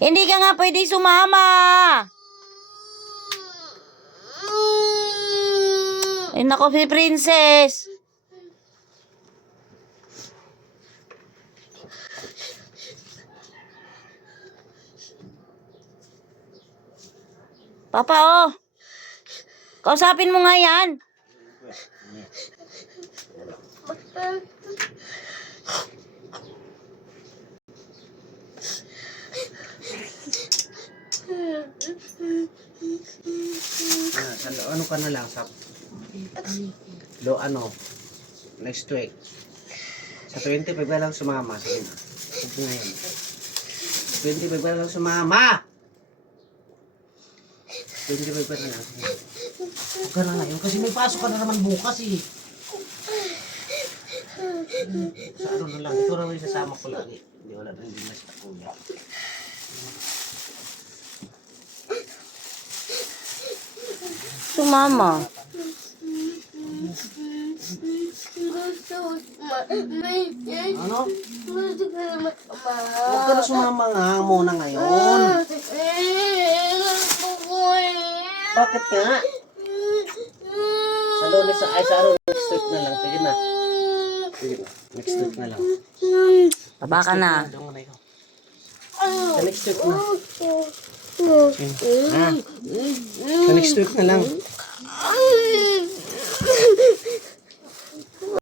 Hindi ka nga pwede sumama. Ay, nako, si Princess. Papa, oh. Kausapin mo nga yan. Ano ka na lang sa next week. Sa 25 na lang sumama. Sige na. Sige na yun. 25 na lang sumama! 25 na lang. Huwag ka na ngayon kasi may pasok ka na naman bukas eh. Sa ano na lang. Ito naman yung sasama ko lagi. Hindi wala na hindi na sa kuya. Sumama. Ano? Huwag ka na sumama nga muna ngayon. Bakit nga? Sa Lunes, sa araw next week na lang. Sige na. Sige na. Next week na lang. Baba ka na. Sa next week na. Sa next week na lang.